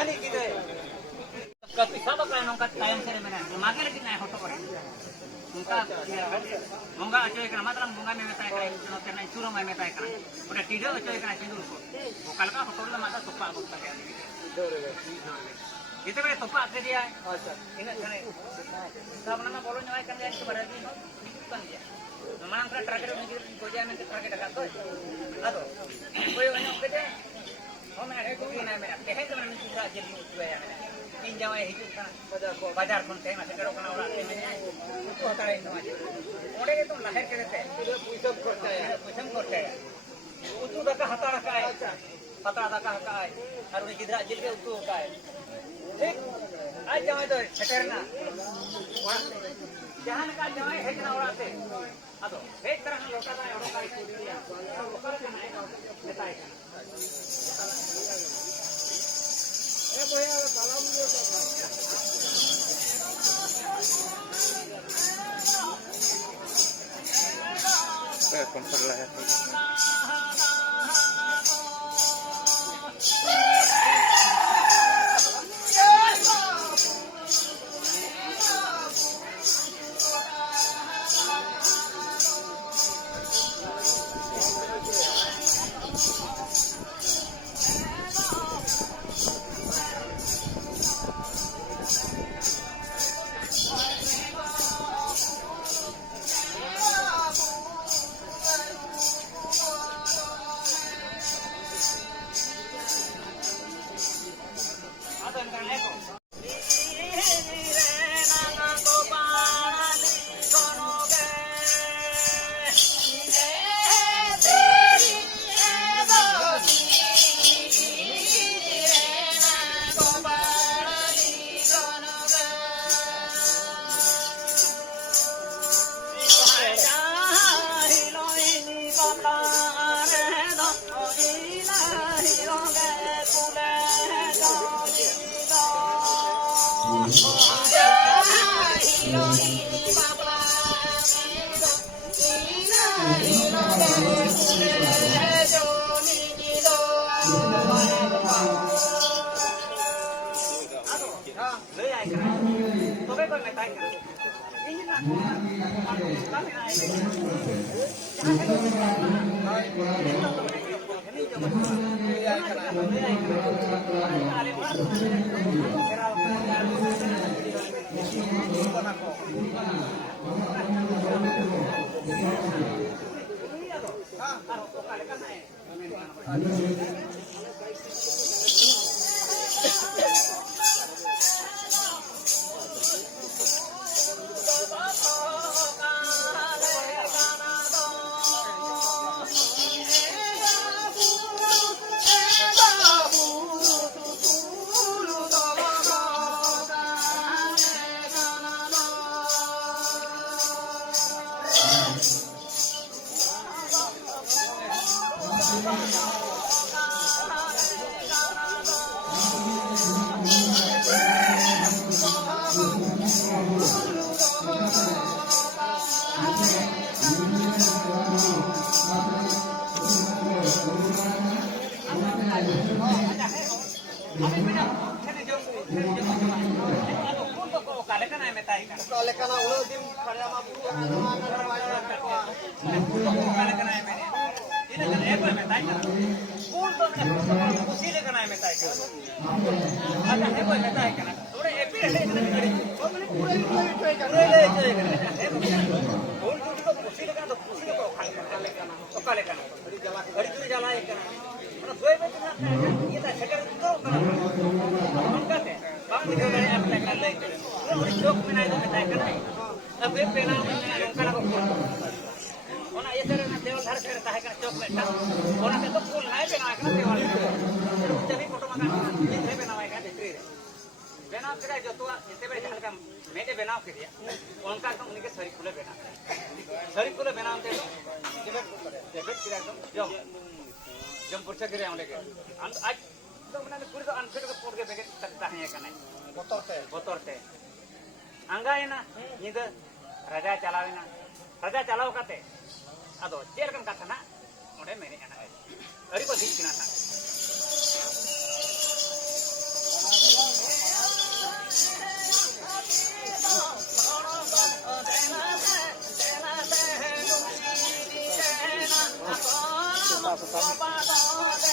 Kali kita. Tapi sama kalau nongkat tayang sere mana, mager lagi naik hoto orang. Mungka acoy kana matram bunga me metai kana no tena churo me metai kana. Udah tidak acoy kana sindur ko. Bokal ka hoto la mata topa ko ta kaya. Itu kan topa ke dia. Acha. Ina kana. Sabna na bolo nyai kana ya berarti no kan dia. Memang kan terakhir ini ko ja me terakhir dekat to. Ado. Koy ono ke dia. Oh me ada ko ina me. Kehe kana ni sura jeli utwa ya. इन जवाई हिजू कना बाजार कोन ते मासे करो कना ओरा ते में तो हतारे no आज ओडे के तो लहर के देते पुछम करते है उतु दका हतारा का है हतारा दका का है और उन गिदरा जिल के उतु का है ठीक आज जवाई तो छटरना जहां का जवाई है कना ओरा ते अदो एक तरह लोटा दा ओडो का दिया ओकर के है बताए ए भैया सलाम दो कौन कर रहा है Raja Chalawina, Raja Chalaw kate, ado cierkan katana, ode mene anak. Ari ko dik kinasa. Sa kami.